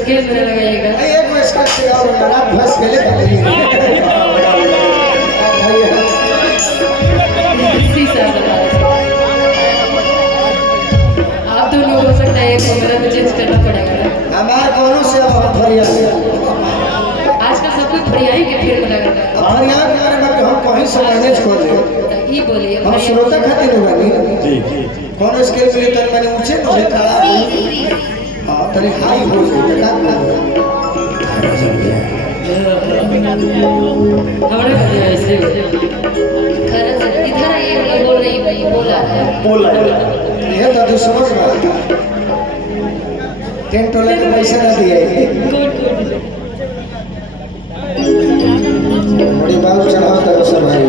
स्केल में लगाइएगा। एक को स्केल से गाओ मेरा भस के ले आप तो नहीं हो सकता है, एक मेरा तो चेंज करना पड़ेगा। हमार कोनो से फरिया आजकल सब कुछ बढ़िया ही फिर लग रहा है। फरिया के बारे में हम कहीं से मैनेज कर ले ये बोलिए हम श्रोता खातिर बनी जी कोनो स्केल में तर मैंने ऊंचे मुझे खड़ा हां तरी हाई हो गई तो हमारे घर ऐसे खरच इधर ये बोल रही भाई बोला है ये तो तू समझ बात टेंट वाले को पैसा ना दिए बड़ी बात चढ़ाओ तो सब भाई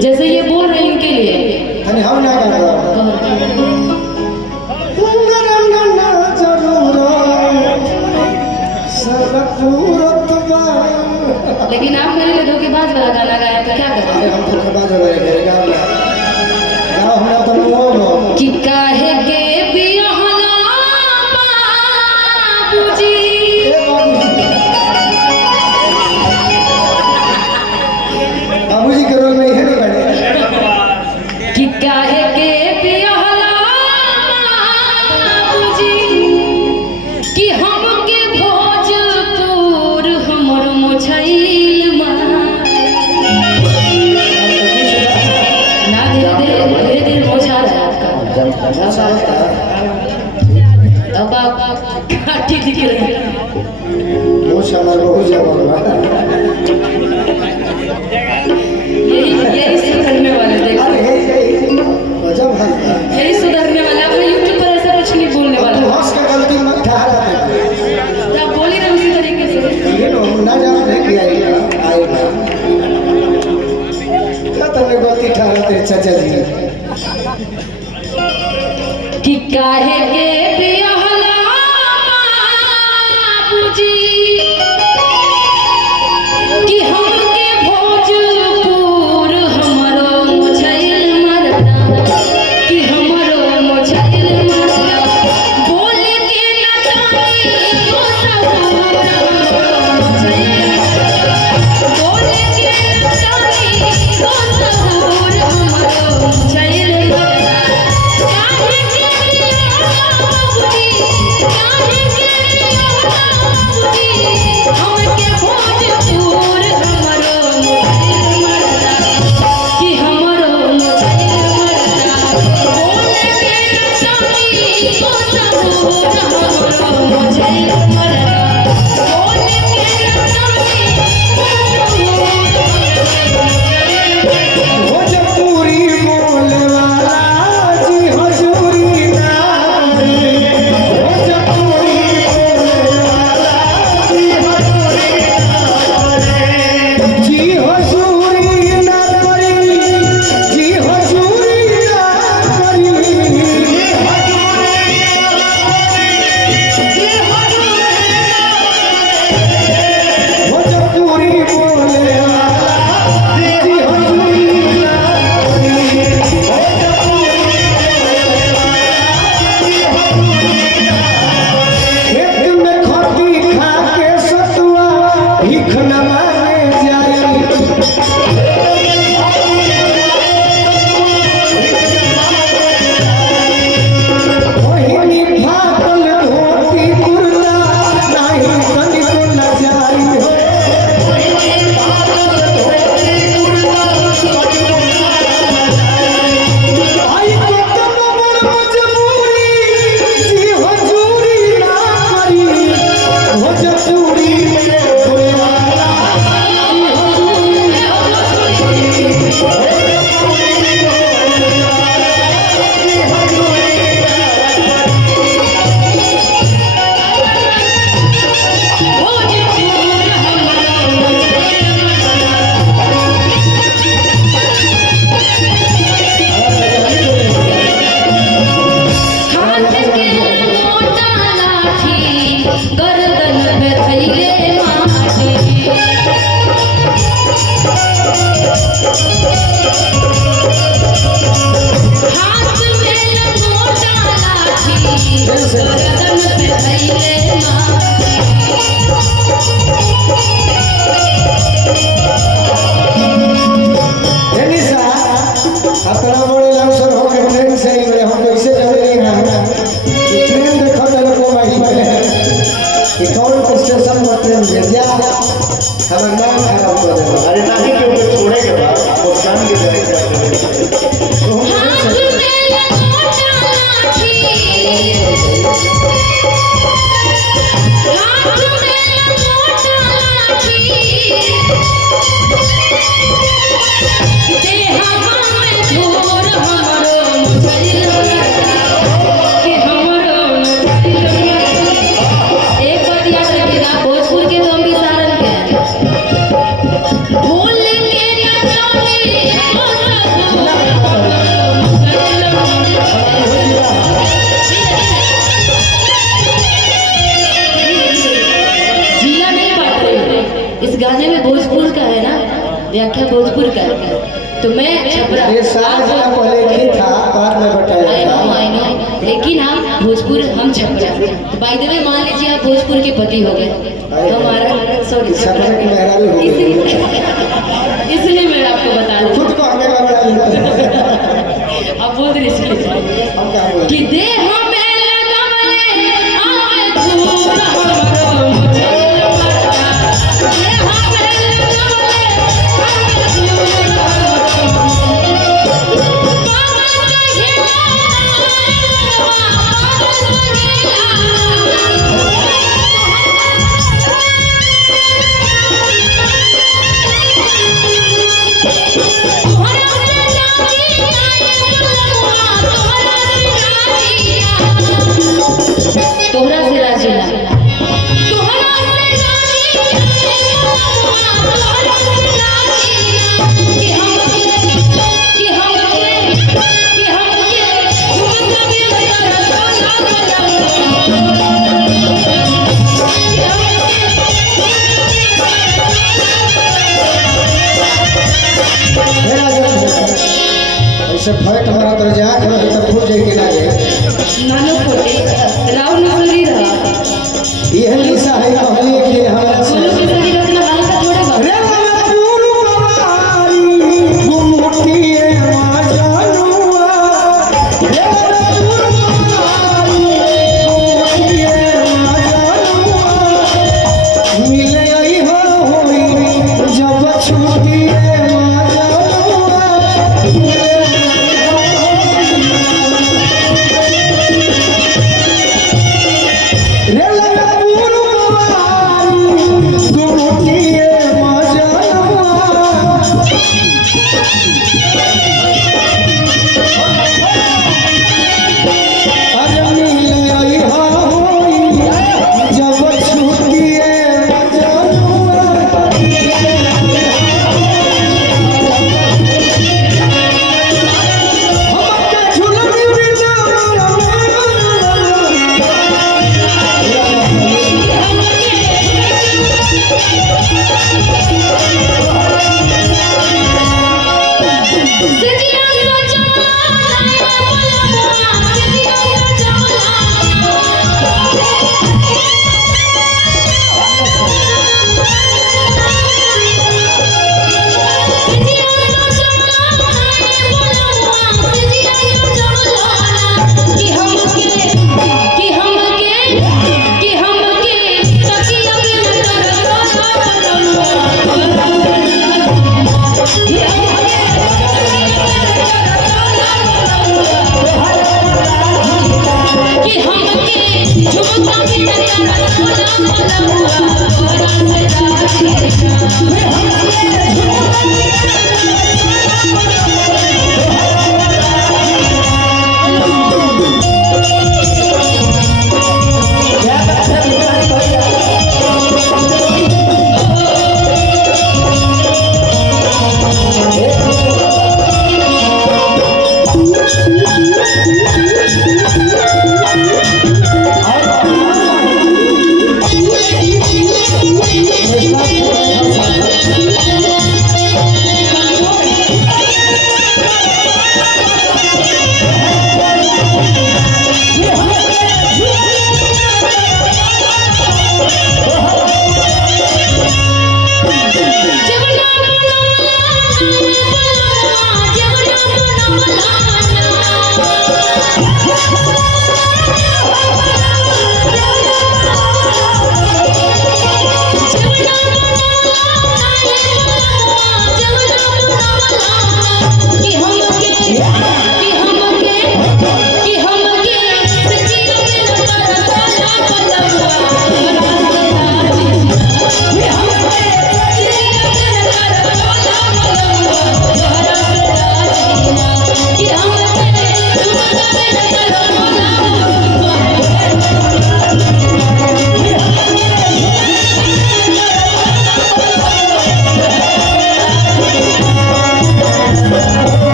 जैसे ये बोल रहे हैं इनके लिए तनी हम ना कर रहा लेकिन आप मेरे लिए धोखेबाज वाला गाना गाया तो क्या करें? हम धोखेबाज हो गए गाँव में गाँव हमरा तो मुँह कि काहे के बियाहला बाबूजी बाबूजी के रोल में ही नहीं बने कि काहे के बियाहला बाबूजी कि हमके भोजपुर हमर मोछैल ना धीरे धीरे मोछा रहा आपका अब आप काटी दिख रही वो समझ बहुत जबर यही सुधरने वाले देखो गजब है यही सुधरने वाले। आप यूट्यूब पर ऐसा कुछ नहीं बोलने वाला। हंस के गलती मत ठहरा दे तो आप बोली ना उसी तरीके से ये नो ना जाना नहीं किया आएगा क्या तुमने गलती ठहरा दे चाचा जी कि काहे के बियाहला बाबूजी कि हमके भोजपुर हमरो मोछैल मरदा कि हमरो मोछैल मरदा बोल के न जानी तो सबूर हमरो मोछैल बोल के न जानी तो सबूर हमरो मोछैल मरदा काहे के अपना बड़े लाउंसर हो के ट्रेन से ही मेरे हम कैसे चले हैं ट्रेन देखो तेरे को वही में कि कौन स्टेशन पर ट्रेन ले जा हमारा नाम खराब कर देगा। अरे नहीं कि उनको छोड़े के बाद मुस्कान के जाएगा गाने में भोजपुर का है ना, व्याख्या भोजपुर का है। तो मैं छपरा ये साल जिला पहले ही था, बाद में बताया आई नो, लेकिन हम भोजपुर, हम छपरा। तो बाय द वे मान लीजिए आप भोजपुर के पति हो गए, हमारा सॉरी छपरा की मेहरा भी हो गई, इसलिए मैं आपको बता दूं खुद को हमें लगा अब बोल रही हम क्या बोल कि दे हमें लगमले आए धूर हमरो मुझे तोहरा से राजीला ऐसे फट हमारा तर जा के तब फूट जाए के ना जाए नानो फोटे राव नसरी रहा ये निशा है कहलिए कि हमारा बोलो कि